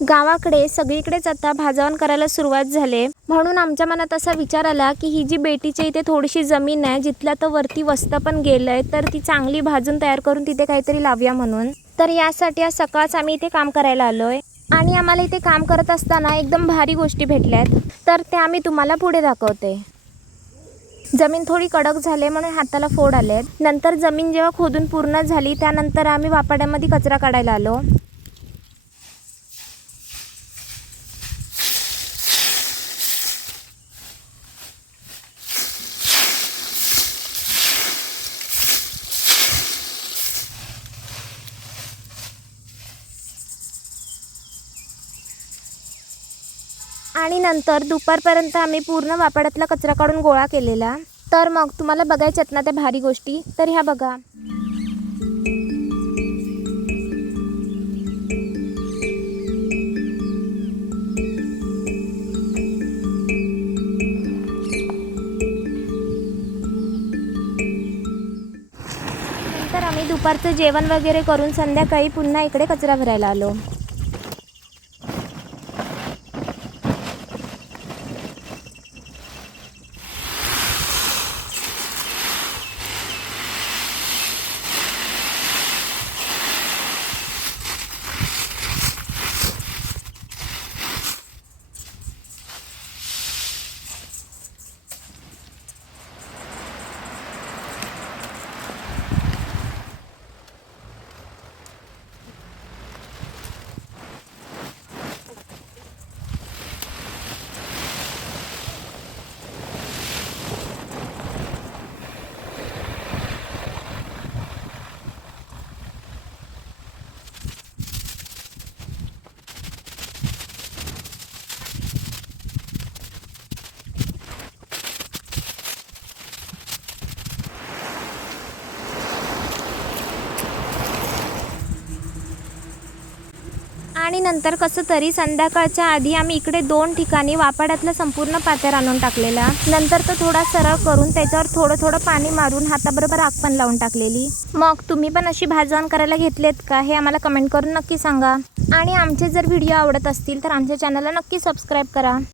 गावाकडे सगळीकडेच आता भाजवण करायला सुरुवात झाले, म्हणून आमच्या मनात असा विचार आला की ही जी बेटीच्या इथे थोडीशी जमीन आहे जिथल्या तर वरती वस्त पण गेलंय, तर ती चांगली भाजून तयार करून तिथे काहीतरी लावूया म्हणून. तर यासाठी आज सकाळच आम्ही इथे काम करायला आलोय आणि आम्हाला इथे काम करत असताना एकदम भारी गोष्टी भेटल्यात, तर त्या आम्ही तुम्हाला पुढे दाखवते. जमीन थोडी कडक झाले म्हणून हाताला फोड आलेत. नंतर जमीन जेव्हा खोदून पूर्ण झाली त्यानंतर आम्ही वापाड्यामध्ये कचरा काढायला आलो. आणि नंतर दुपारपर्यंत आम्ही पूर्ण वापाड्यातला कचरा काढून गोळा केलेला. तर मग तुम्हाला बघायच्यात ना त्या भारी गोष्टी, तर ह्या बघा. नंतर आम्ही दुपारचं जेवण वगैरे करून संध्याकाळी पुन्हा इकडे कचरा भरायला आलो. आणि नंतर कसं तरी संध्याकाळच्या आधी आम्ही इकडे 2 ठिकाणी वापाड्यातला संपूर्ण पातेर आणून टाकलेला. नंतर तो थोडा सरळ करून त्याच्यावर थोडं थोडं पाणी मारून हाताबरोबर आग पण लावून टाकलेली. मग तुम्ही पण अशी भाजवण करायला घेतलेत का हे आम्हाला कमेंट करून नक्की सांगा. आणि आमचे जर व्हिडिओ आवडत असतील तर आमच्या चॅनलला नक्की सबस्क्राईब करा.